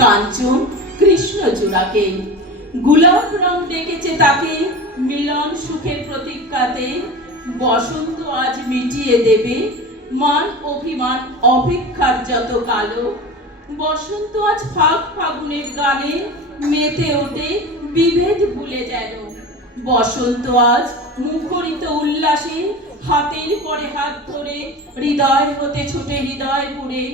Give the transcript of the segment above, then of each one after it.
কাঞ্চন কৃষ্ণ চূড়াকে। গোলাপ রং ডেকেছে তাকে মিলন সুখের প্রতীক্ষাতে। বসন্ত আজ মিটিয়ে দেবে মান অভিমান অপেক্ষার যত কালো। বসন্ত আজ ফাগ ফাগুনের গানে মেতে ওঠে বিভেদ ভুলে যেন। বসন্ত আজ মুখরিত উল্লাসে হাতের পরে হাত ধরে হৃদয় হতে ছুটে হৃদয় পুরে।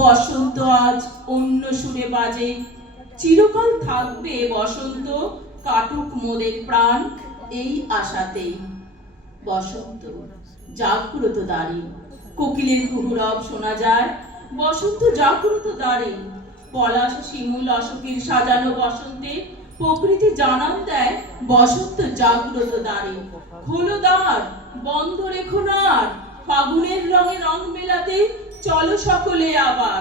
বসন্ত আজ অন্য সুরে বাজে, চিরকাল থাকবে বসন্ত, কাটুক মোদের প্রাণ এই আশাতেই। বসন্ত জাগ্রত দ্বারে কোকিলের কুহুরব শোনা যায়। বসন্ত জাগ্রত দ্বারে পলাশ শিমুল অশোকের সাজানো বসন্তে প্রকৃতি জানান দেয় বসন্ত জাগ্রত দ্বারে। খোলো দ্বার, বন্ধ রেখো না আর, ফাগুনের রঙে রং মেলাতে চলো সকলে আবার।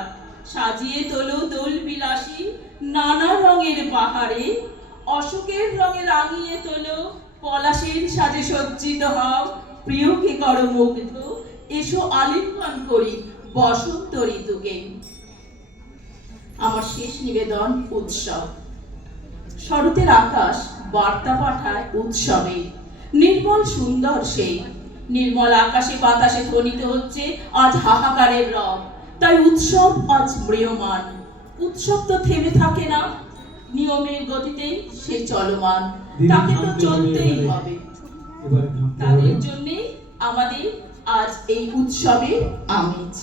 সাজিয়ে তোলো দোল বিলাসী নানা রঙের পাহাড়ে। অশোকের রঙে রাঙিয়ে তোলো, পলাশের সাজে সজ্জিত হও। প্রিয়কে করো মুগ্ধ, এসো আলিঙ্গন করি বসন্ত ঋতুকে। আমার শেষ নিবেদন উৎসব। শরতের আকাশ বার্তা পাঠায় উৎসবে, নির্মল সুন্দর সেই। নির্মল আকাশে বাতাসে ধ্বনিত হচ্ছে আজ হাহাকারের রব। তাই উৎসব আজ ম্রিয়মান। উৎসব তো থেমে থাকে না, নিয়মের গতিতেই সে চলমান। তাকে তো চলতেই হবে। তাদের জন্যে আমাদের আজ এই উৎসবের আমেজ।